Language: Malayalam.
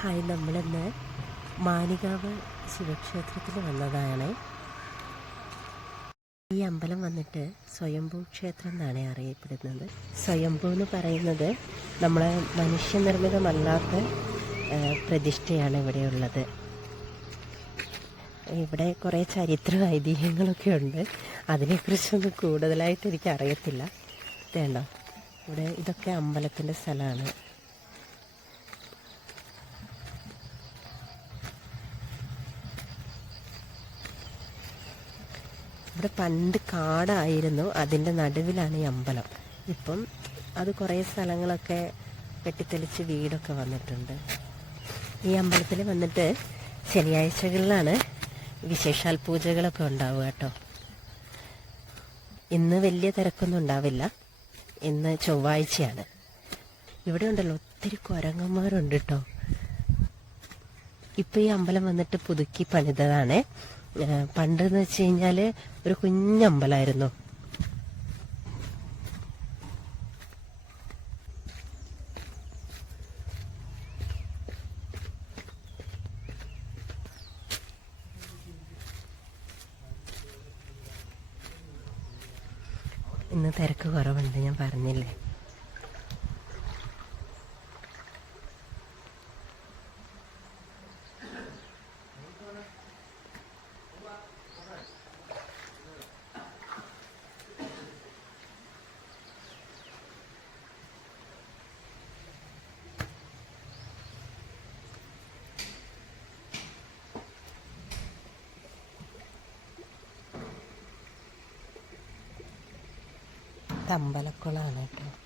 ഹായ് നമ്മളിന്ന് മാനികാവ് ശിവക്ഷേത്രത്തിൽ വന്നതാണ്. ഈ അമ്പലം വന്നിട്ട് സ്വയംഭൂ ക്ഷേത്രം എന്നാണ് അറിയപ്പെടുന്നത്. സ്വയംഭൂ എന്ന് പറയുന്നത് നമ്മളെ മനുഷ്യനിർമ്മിതമല്ലാത്ത പ്രതിഷ്ഠയാണ് ഇവിടെയുള്ളത് ഇവിടെ കുറേ ചരിത്ര ഐതിഹ്യങ്ങളൊക്കെ ഉണ്ട്. അതിനെക്കുറിച്ചൊന്നും കൂടുതലായിട്ട് എനിക്ക് അറിയത്തില്ല വേണ്ട ഇവിടെ ഇതൊക്കെ അമ്പലത്തിന്റെ സ്ഥലമാണ്. ഇവിടെ പണ്ട് കാടായിരുന്നു. അതിന്റെ നടുവിലാണ് ഈ അമ്പലം. ഇപ്പം അത് കുറേ സ്ഥലങ്ങളൊക്കെ വെട്ടിത്തെളിച്ച് വീടൊക്കെ വന്നിട്ടുണ്ട്. ഈ അമ്പലത്തിൽ വന്നിട്ട് ശനിയാഴ്ചകളിലാണ് വിശേഷാൽ പൂജകളൊക്കെ ഉണ്ടാവുക കേട്ടോ. ഇന്ന് വലിയ തിരക്കൊന്നും ഉണ്ടാവില്ല. ഇന്ന് ചൊവ്വാഴ്ചയാണ്. ഇവിടെ ഉണ്ടല്ലോ ഒത്തിരി കുരങ്ങന്മാരുണ്ട് കേട്ടോ. ഇപ്പൊ ഈ അമ്പലം വന്നിട്ട് പുതുക്കി പണിതതാണ്. പണ്ട് എന്ന് വെച്ച് കഴിഞ്ഞാൽ ഒരു കുഞ്ഞമ്പലായിരുന്നു ഇന്ന് തിരക്ക് കുറവുണ്ട് ഞാൻ പറഞ്ഞില്ലേ? ഇത് അമ്പലക്കുളമാണ് കേട്ടോ.